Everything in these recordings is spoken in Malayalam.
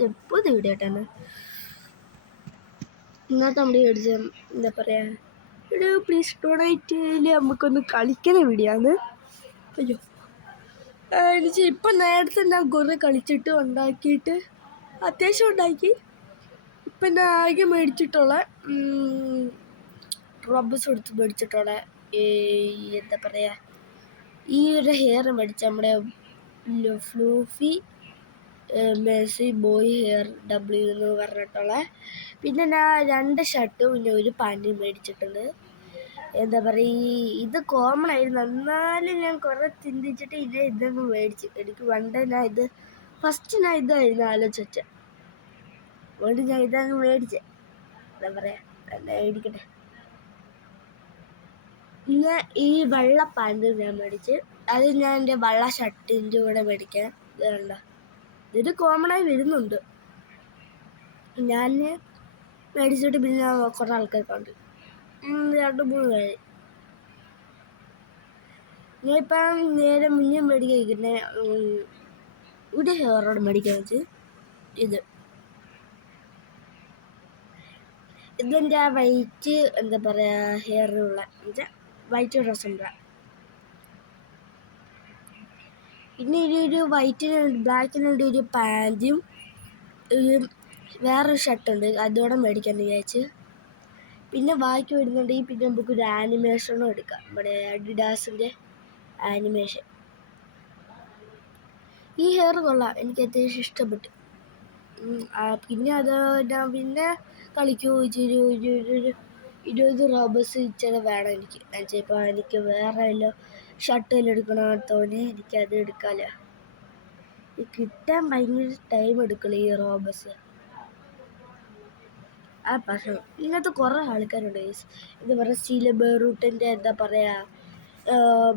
ചെപ്പത് വീഡിയോ ആയിട്ടാണ് ഇന്നത്തെ നമ്മുടെ മേടിച്ച എന്താ പറയുക ഒരു പ്ലീസ് ഡൊണേറ്റിൽ നമുക്കൊന്ന് കളിക്കുന്ന വീഡിയോ ആണ്. അയ്യോ എനിക്ക് ഇപ്പം നേരത്തെ ഞാൻ കുറേ കളിച്ചിട്ട് ഉണ്ടാക്കിയിട്ട് അത്യാവശ്യം ഉണ്ടാക്കി. ഇപ്പം ഞാൻ ആകെ മേടിച്ചിട്ടുള്ള റബ്ബസ് കൊടുത്ത് മേടിച്ചിട്ടുള്ള എന്താ പറയുക ഈ ഒരു ഹെയർ മേടിച്ച നമ്മുടെ ഫ്ലൂഫി മെസ്സി ബോയ് ഹെയർ ഡബ്ല്യു എന്ന് പറഞ്ഞിട്ടുള്ള. പിന്നെ ഞാൻ 2 ഷർട്ടും പിന്നെ ഒരു പാൻറ്റും മേടിച്ചിട്ടുണ്ട്. എന്താ പറയുക ഇത് കോമൺ ആയിരുന്നു, എന്നാലും ഞാൻ കുറേ ചിന്തിച്ചിട്ട് ഇതങ്ങ് മേടിച്ചു. എനിക്ക് പണ്ട് ഞാൻ ഫസ്റ്റ് ഞാൻ ഇതായിരുന്നു ആലോചിച്ച, അതുകൊണ്ട് ഞാൻ ഇതങ്ങ് മേടിച്ചേ. എന്താ പറയുക എന്താ മേടിക്കട്ടെ. പിന്നെ ഈ വെള്ള പാൻറ് ഞാൻ മേടിച്ച്, അത് ഞാൻ എൻ്റെ വെള്ള ഷർട്ടിൻ്റെ കൂടെ മേടിക്കാൻ. ഇത് കണ്ടോ, ഇത് കോമണായി വരുന്നുണ്ട്. ഞാൻ മേടിച്ചിട്ട് പിന്നെ കുറേ ആൾക്കാർ കണ്ട് 2-3 പേര്. ഞാനിപ്പം നേരെ മുന്നേ മേടിക്കുന്ന ഒരു ഹെയറോട് മേടിക്കാൻ വെച്ച് ഇതെൻ്റെ ആ വൈറ്റ് എന്താ പറയുക ഹെയറിനുള്ള എന്നുവെച്ചാൽ വൈറ്റ് ഡ്രസ്സുണ്ട്. പിന്നെ ഒരു വൈറ്റിന് ബ്ലാക്കിനുണ്ട് ഒരു പാൻറ്റും ഒരു വേറൊരു ഷർട്ടുണ്ട്, അതോടെ മേടിക്കാൻ വിചാരിച്ച്. പിന്നെ ബാക്കി വരുന്നുണ്ടെങ്കിൽ പിന്നെ നമുക്കൊരു ആനിമേഷനും എടുക്കാം, നമ്മുടെ അഡിഡാസിൻ്റെ ആനിമേഷൻ. ഈ ഹെയർ കൊള്ളാം, എനിക്ക് അത്യാവശ്യം ഇഷ്ടപ്പെട്ടു. പിന്നെ അത് ഞാൻ പിന്നെ കളിക്കുമോ ഒരു 20 റോബസ് ഇച്ചിരി വേണം എനിക്ക്. ചിലപ്പോൾ എനിക്ക് വേറെ എല്ലാം ഷർട്ടെല്ലാം എടുക്കണ തോന്നി എനിക്കത് എടുക്കാമല്ലോ. കിട്ടാൻ ഭയങ്കര ടൈം എടുക്കുള്ളൂ ഈ റോബസ്. പക്ഷേ ഇങ്ങനത്തെ കുറേ ആൾക്കാരുണ്ട്. എന്താ പറയുക സ്റ്റീല് ബെയറൂട്ടിൻ്റെ എന്താ പറയുക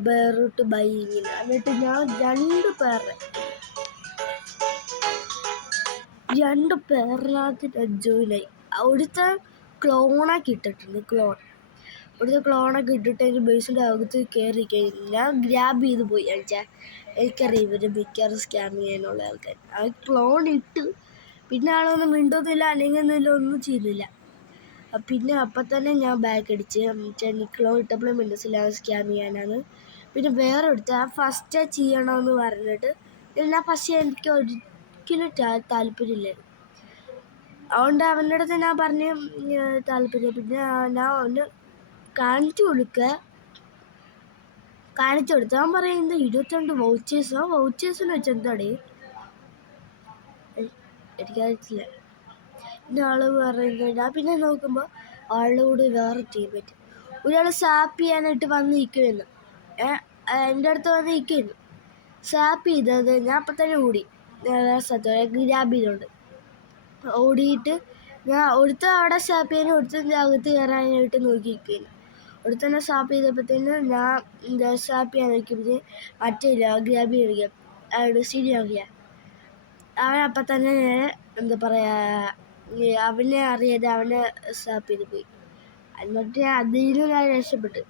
ബെയറൂട്ട് ബൈങ്ങിന്. എന്നിട്ട് ഞാൻ 2 പേരിനകത്ത് ജോയിനായി. അവിടുത്തെ ക്ലോണൊക്കെ ഇട്ടിട്ടുണ്ട്, അവിടുത്തെ ക്ലോണൊക്കെ ഇട്ടിട്ട് അതിൻ്റെ ബേസിൻ്റെ അകത്ത് കയറി ഞാൻ ഗ്രാബ് ചെയ്ത് പോയി. എനിക്കറിയാം ഇവർ മിക്കവാറും സ്കാം ചെയ്യാനുള്ള ആൾക്കാർ. ആ ക്ലോൺ ഇട്ട് പിന്നെ ആളൊന്നും മിണ്ടൊന്നുമില്ല, അല്ലെങ്കിൽ ഒന്നും ചെയ്യുന്നില്ല. പിന്നെ അപ്പം തന്നെ ഞാൻ ബാക്ക് അടിച്ച്. ക്ലോൺ ഇട്ടപ്പോഴും മനസ്സിലാ സ്കാം ചെയ്യാനാണ്. പിന്നെ വേറെ എടുത്ത് ആ ഫസ്റ്റ് ചെയ്യണമെന്ന് പറഞ്ഞിട്ട് ഞാൻ ഫസ്റ്റ് എനിക്ക് ഒരിക്കലും താല്പര്യമില്ലായിരുന്നു. അതുകൊണ്ട് അവൻ്റെ അടുത്ത് ഞാൻ പറഞ്ഞ് താല്പര്യം. പിന്നെ ഞാൻ ഒന്ന് കാണിച്ചു കൊടുത്തു. അവൻ പറയുന്നത് 22 വൗച്ചേഴ്സ്. വൗച്ചേഴ്സിന് വെച്ച് എന്താണ് എനിക്കറിയത്തില്ല. പിന്നെ ആള് പറയുന്നത് ഞാൻ പിന്നെ നോക്കുമ്പോൾ ആളോട് വേറെ ടീമേറ്റ് ഒരാൾ സാപ്പ് ചെയ്യാനായിട്ട് വന്ന് നിൽക്കുമായിരുന്നു. എൻ്റെ അടുത്ത് വന്ന് നിൽക്കുമായിരുന്നു. സാപ്പ് ചെയ്തത് ഞാൻ അപ്പം തന്നെ ഓടി. ഗ്രാബ് ചെയ്തോണ്ട് ഓടിയിട്ട് ഞാൻ അവിടെ സാപ്പ് ചെയ്യാനും ഒരുത്തൻ്റെ അകത്ത് കയറാനായിട്ട് നോക്കി നിൽക്കുകയായിരുന്നു. ഒരുത്തന്നെ സാപ്പ് ചെയ്തപ്പോഴത്തേന് ഞാൻ സാപ്പ് ചെയ്യാൻ നോക്കിയപ്പോൾ മറ്റേ ഗ്രാബ് ചെയ്തിരിക്കാം അവിടെ ശരിയാക്കിയ അവൻ അപ്പം തന്നെ എന്താ പറയുക അവനെ അറിയാതെ അവനെ സാപ്പ് ചെയ്ത് പോയി. എന്നിട്ട് അതിൽ ഞാൻ രക്ഷപ്പെട്ടു.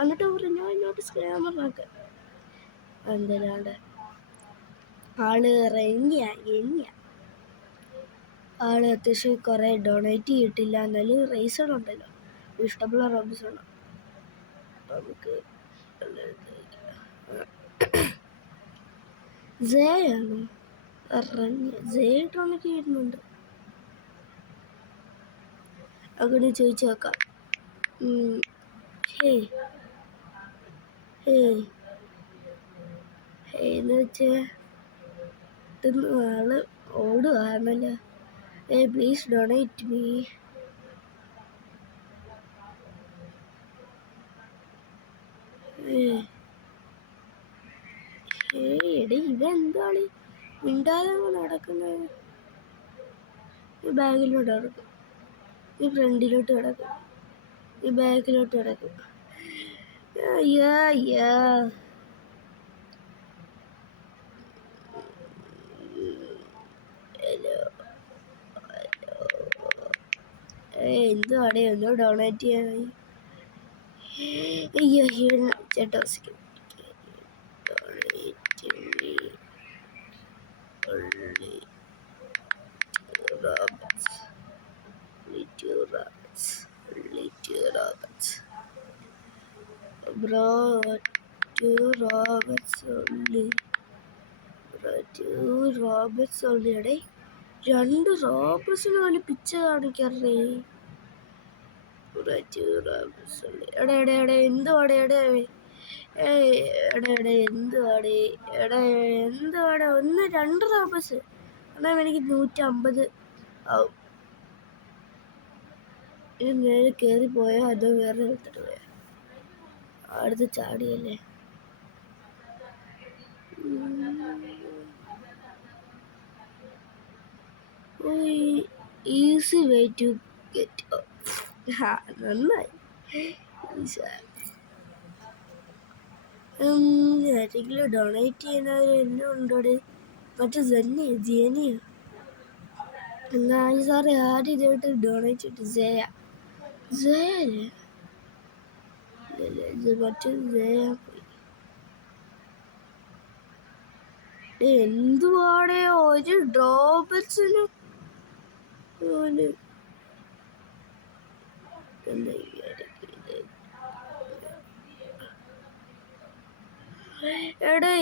എന്നിട്ട് പറഞ്ഞു എന്നോട് സ്കാമറാക്കുക എന്തല്ലാണ്ട്. ആള് ആള് അത്യാവശ്യം കുറേ ഡൊണേറ്റ് ചെയ്തിട്ടില്ല, എന്നാലും റേസറുണ്ടല്ലോ, ഇഷ്ടമുള്ള റോബിസുണ്ട്. നമുക്ക് ജയാണ് ജേട്ടൊന്നൊക്കെ വരുന്നുണ്ട്, അങ്ങനെ ചോദിച്ചു നോക്കാം. എന്ന് വെച്ച് ആള് ഓടുകയാണല്ലോ. Please donate me. എടേ ഇതെന്താണ് മിണ്ടാതെ നടക്കുന്നത്? ഈ ബാഗിലോട്ട് കിടക്കും, ഈ ഫ്രണ്ടിലോട്ട് കിടക്കും, ഈ ബാക്കിലോട്ട് കിടക്കും. എന്തുവാടേ ഒന്നും ഡൊണേറ്റ് ചെയ്യാനായി. ചേട്ടാ Roberts. Little Roberts. Little Roberts. Bro, 2 Roberts only. Bro, 2 Roberts only. എടേ 2 റോബർട്സിന് വേണ്ടി പിച്ച കാണിക്കാറേ. എടേ എടേ എടേ എന്തുവാടേ എടേ എടേ എന്തുവാടേ എന്തുവാടേ 2 റോബർട്സ് എന്നാൽ എനിക്ക് 150 ആവും. ഇത് നേരെ കയറി പോയോ അതോ വേറെ എടുത്തിട്ട് പോയോ? അടുത്ത് ചാടിയല്ലേ. ഈസി വേ ടു ഗെറ്റ് നന്നായി. ആരെങ്കിലും ഡൊണേറ്റ് ചെയ്യുന്നവർ എന്നെ ഉണ്ടോടെ? മറ്റേ ജിയനിയോ എന്നാൽ സാറേ ആരും ഇതായിട്ട് ഡൊണേറ്റ് ചെയ്തിട്ട് മറ്റേ എന്തുവാടെ ഒരു ഡ്രോബിൾസിന് എടേ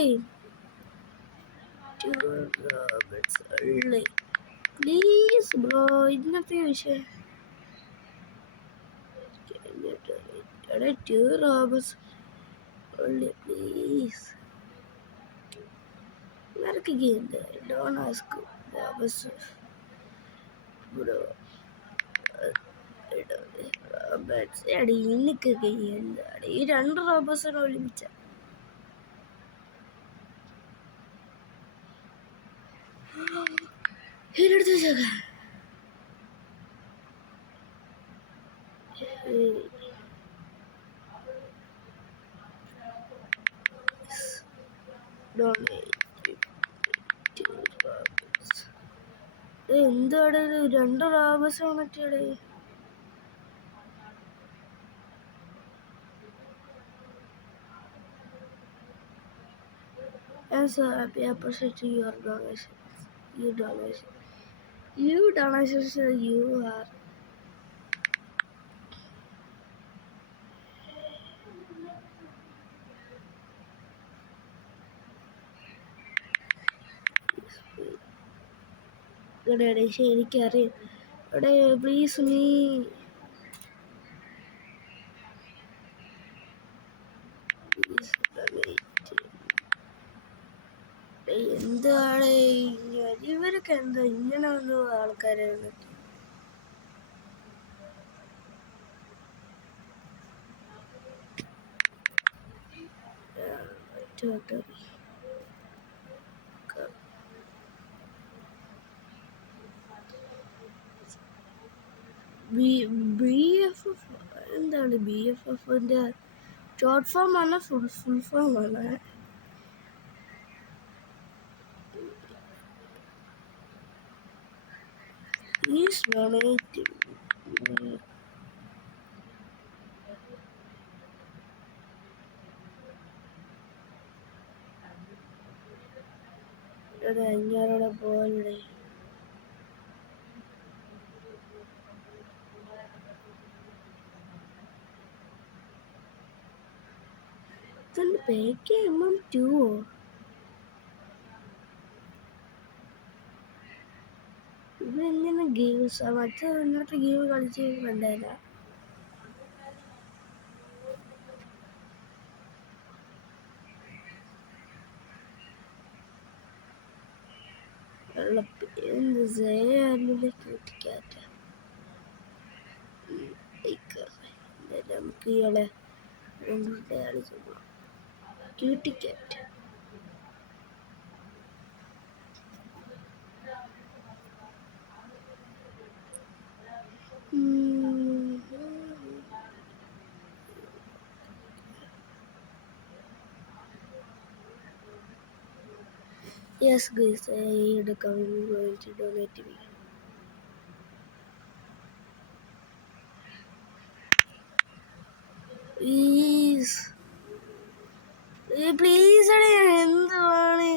പ്ലീസ് ബ്രോ ഇന്നത്തെ വിഷയം. എടേ 2 Roberts only please. നിനക്ക് game don't ask Roberts bro. Roberts എടേ എനിക്ക് ഗെയിം ഈ 2 Robertsനെ ഒരുമിച്ച എടുത്ത് വെച്ചേക്ക. എന്താണ് 2 Roberts വന്നിട്ടേ? I'm so happy. I appreciate your donation. You donations you are. എനിക്കറിയാം. എടേ പ്ലീസ് മീ എന്താണ് ഇവരൊക്കെ എന്താ ഇങ്ങനെ വന്നു ആൾക്കാരെ വന്നിട്ട്? BFF എന്താണ്? BFFന്റെ ഷോർട്ട് ഫോം ആണ് ഫുൾ ഫോം ആണ്? Please donate. എടാ അഞ്ഞാറോടെ പോലെ PKMM2 ഇതെങ്ങനെ ഗെയിംസ് മറ്റേ ഇന്നത്തെ ഗെയിം കളിച്ച് കണ്ടല്ല. നമുക്ക് ഇയാളെ ക്യൂട്ടിക്കാറ്റ്. Yes guys, I going to donate me. Please എന്താണ്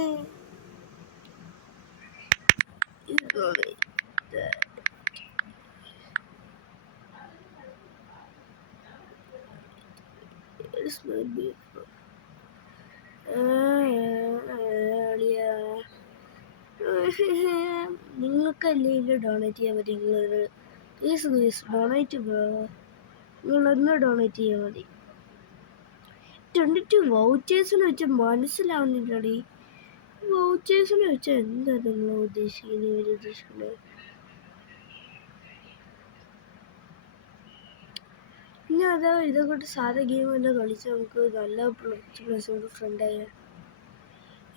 It's my beef. നിങ്ങൾക്കല്ലേ ഇല്ല ഡൊണേറ്റ് ചെയ്യാൻ പറ്റും. പ്ലീസ് ഡൊണേറ്റ് നിങ്ങളൊന്ന് ഡൊണേറ്റ് ചെയ്യാൻ മതി. 22 വൗച്ചേഴ്സിന് വെച്ച് മനസ്സിലാവുന്നില്ലടി. വൗച്ചേഴ്സിന് വെച്ച് എന്താ നിങ്ങൾ ഉദ്ദേശിക്കുന്നത്? ഇനി അതാ ഇതൊക്കെ സാധാ ഗെയിം തന്നെ കളിച്ച് നമുക്ക് നല്ല പ്ലസ് ഫ്രണ്ടായ.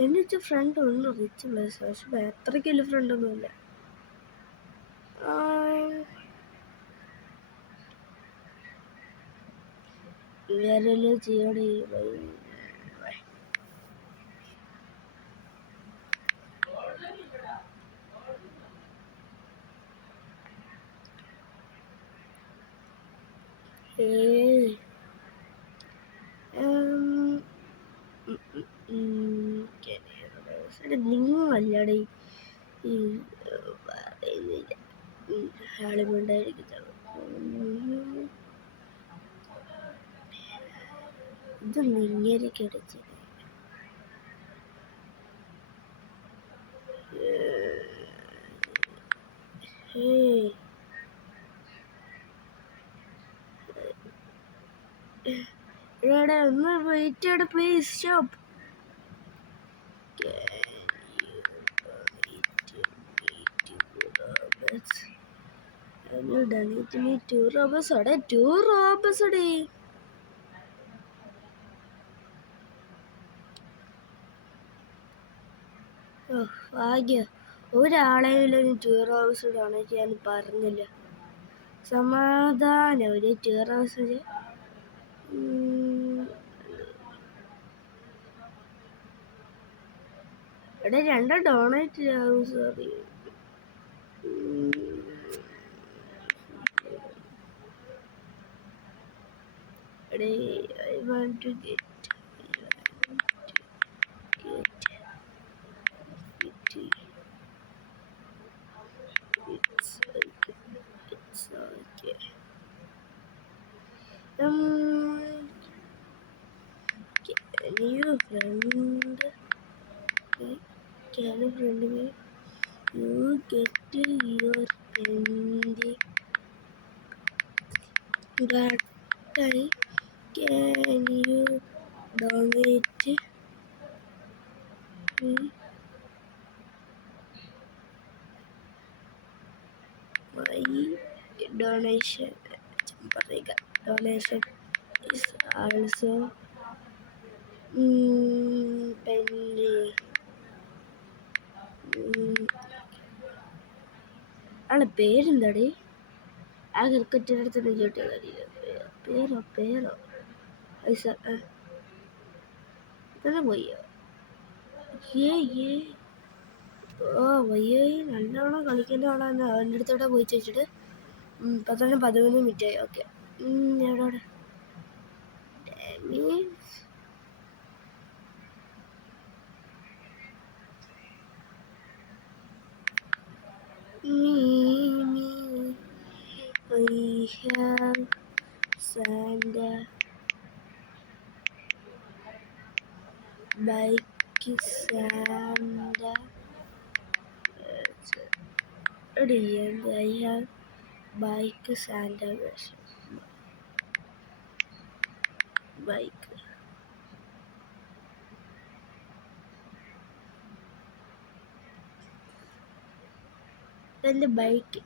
എന്നെ വെച്ച ഫ്രണ്ട് ഉണ്ട് റിച്ച് പ്ലസ്, പക്ഷെ അത്രയ്ക്ക് വലിയ ഫ്രണ്ടൊന്നുമില്ല. വേറെ ചെയ്യണേ നിങ്ങളല്ലടേ ഈ പറയുന്നില്ല ആളുകൊണ്ടായിരിക്കും. ഇത് നിങ്ങേരിക്കടിച്ചത് ഒന്ന് വെയിറ്റ് ചെയ്യണം please. Stop. You donate me 2 robux. 2 robux. ഭാഗ്യ ഒരാളെങ്കിലും 2 robux ഡൊണേറ്റ് ചെയ്യാൻ പറഞ്ഞില്ല. സമാധാനം ഒരു 2 robux. എടാ 2 ഡൊണേറ്റ് ചെയ്യാവും. Sorry. I want to get it's okay. Can you friend me? You get your friend that time. Can you donate me? My donation is also penny. ആളെ പേരെന്താടി? ആ ക്രിക്കറ്റിനടുത്ത് കേട്ടതറിയില്ല. പേരോ പൈസ തന്നെ പോയോ? വയ്യായി നല്ലോണം കളിക്കേണ്ട ആളാണ്. അവൻ്റെ അടുത്തോടെ പോയി ചോദിച്ചിട്ട് 11 മിനിറ്റായി. ഓക്കെ, എവിടെ I have Santa bike Santa and I have bike Santa bike. Then the bike.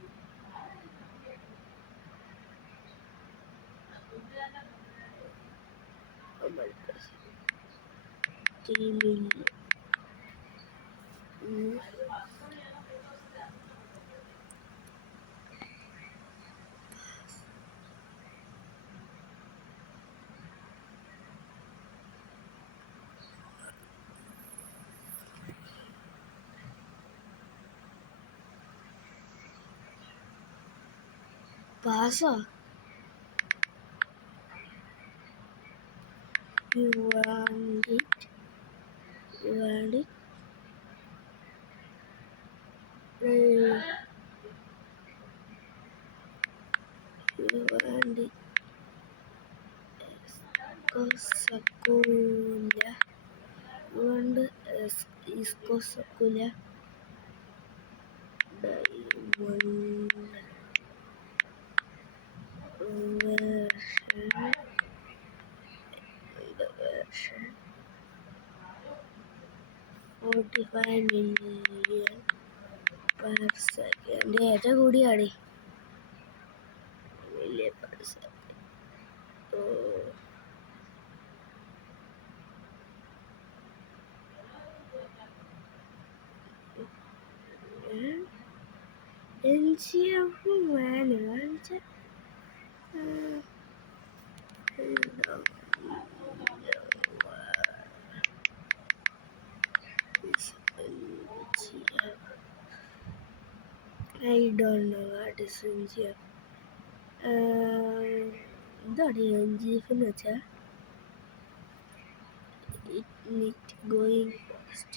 Oh my gosh. Gaming. Pasa. You want it? സക്കുല diamond version 45 million per second. ഏറ്റവും കൂടിയാടി മില്യൺ per second. NCF കാണിച്ച I don't know what is NCF. എന്താണ് NCF എന്ന് വെച്ചാൽ it going fast.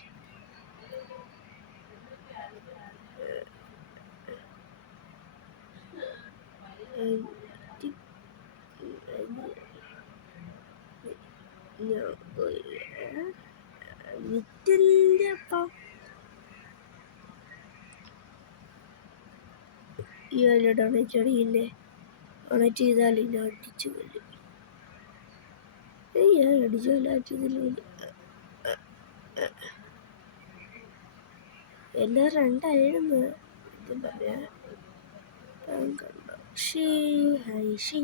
വിറ്റിൻ്റെ അപ്പം ഈ വലിയ ഡൊണേറ്റ് അടിയില്ലേ ഡൊണേറ്റ് ചെയ്താൽ ഇനി അടിച്ചു കൊല്ലും ഞാൻ അടിച്ചു കൊല്ലാറ്റതില്ല എല്ലാം രണ്ടായിരുന്നു ഇത് പറയാ കണ്ടോ ഷീ ഹൈ ഷീ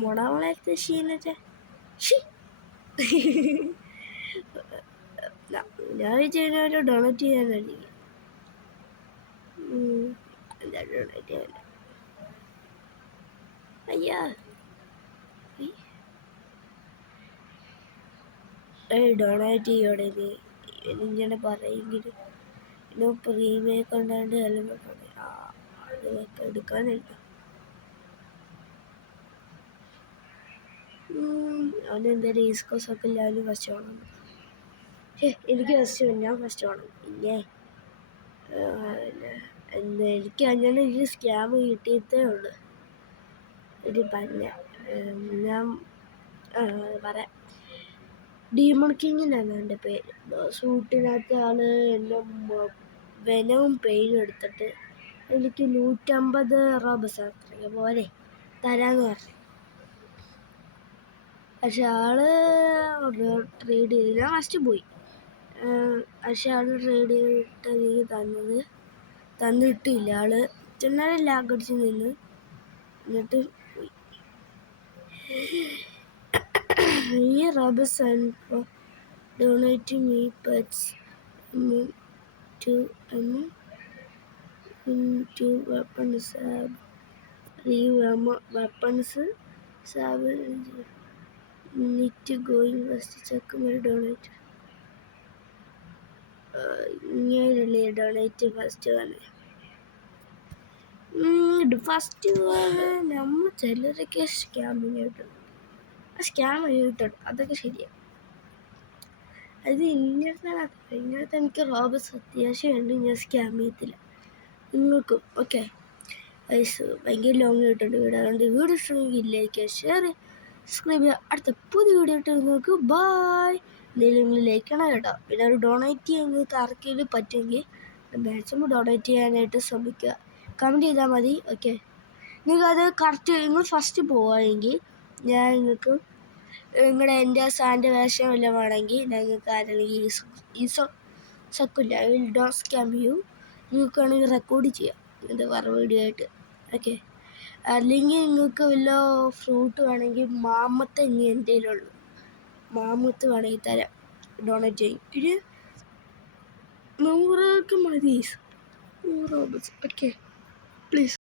മുടവളത്തെ ഷീനത്തെ ഷീ ഞാൻ വിചാരിച്ചു ഡൊണേറ്റ് ചെയ്യാനായിരിക്കും എന്തായാലും ഡൊണേറ്റ് ചെയ്യാൻ അയ്യാ ഡൊണേറ്റ് ചെയ്യോടെ ഇങ്ങനെ പറയെങ്കിൽ ഇന്ന് പ്രീമിയം കൊണ്ടാണ്ട് എല്ലാം അതൊക്കെ എടുക്കാനില്ല അവനെന്തായാലും ഈസ്കോസ് ഒക്കെ എല്ലാവരും ഫസ്റ്റ് വേണം എനിക്ക് ഫസ്റ്റ് ഞാൻ ഫസ്റ്റ് വേണം പിന്നെ എനിക്ക് അങ്ങനെ ഒരു സ്കാം കിട്ടിയിട്ടേ ഉള്ളു ഒരു പറഞ്ഞ ഞാൻ പറയാം ഡീമൺ കിങ്ങിനാണ് എൻ്റെ പേര് സൂട്ടിനകത്ത് ആള് എൻ്റെ വെനവും പെയിനും എടുത്തിട്ട് എനിക്ക് 150 റോബസ് അത്രയ്ക്ക് പോലെ തരാന്ന് പറഞ്ഞു പക്ഷെ ആള് ട്രേഡ് ചെയ്ത് ഞാൻ ഫസ്റ്റ് പോയി പക്ഷെ ആള് ട്രേഡ് ചെയ്തിട്ട് എനിക്ക് തന്നിട്ടില്ല ആള് ചെന്നാലും ലാഗ് അടിച്ച് നിന്ന് എന്നിട്ട് പോയി ഈ റോബസ് and donate me pets into weapons weapons need going first check my donate ഇങ്ങനെയല്ലേ ഡൊണേറ്റ് ഫസ്റ്റ് ഫസ്റ്റ് നമ്മൾ ചിലരൊക്കെ സ്കാമിങ് കിട്ടും സ്കാം കിട്ടും അതൊക്കെ ശരിയാണ് അത് ഇങ്ങനത്തെ എനിക്ക് റോബസ് അത്യാവശ്യമുണ്ട് ഞാൻ സ്കാം ചെയ്യത്തില്ല നിങ്ങൾക്കും ഓക്കെ ഭയങ്കര ലോങ് കിട്ടുന്നുണ്ട് വീഡിയോ അതുകൊണ്ട് വീഡിയോ ഇഷ്ടമെങ്കിൽ ലൈക്ക് ഷെയർ സബ്സ്ക്രൈബ് ചെയ്യുക അടുത്ത പുതിയ വീഡിയോ ഇട്ട് നിങ്ങൾക്ക് ബായ് എന്തെങ്കിലും നിങ്ങൾ ലൈക്ക് ചെയ്യണം കേട്ടോ പിന്നെ ഒരു ഡൊണേറ്റ് ചെയ്യാൻ നിങ്ങൾക്ക് ആർക്കെങ്കിലും പറ്റുമെങ്കിൽ മാക്സിമം ഡൊണേറ്റ് ചെയ്യാനായിട്ട് ശ്രമിക്കുക കമൻറ്റ് ചെയ്താൽ മതി ഓക്കെ നിങ്ങൾക്കത് കറക്റ്റ് നിങ്ങൾ ഫസ്റ്റ് പോവുകയെങ്കിൽ ഞാൻ നിങ്ങൾക്ക് നിങ്ങളുടെ എൻ്റെ സാൻ്റെ വേഷം വല്ലതും വേണമെങ്കിൽ നിങ്ങൾക്ക് ആരെങ്കിലും ഈ സക്കില്ല I will don't scam you നിങ്ങൾക്ക് വേണമെങ്കിൽ റെക്കോർഡ് ചെയ്യാം ഇത് വേറെ വീഡിയോ ആയിട്ട് ഓക്കെ അല്ലെങ്കിൽ നിങ്ങൾക്ക് വല്ല ഫ്രൂട്ട് വേണമെങ്കിൽ മാമത്ത് ഇനി എൻ്റെ കയ്യിലുള്ളൂ മാമത്ത് വേണമെങ്കിൽ തരാം ഡൊണേറ്റ് ചെയ്യും ഒരു 100 മതി 100 ഓക്കെ പ്ലീസ്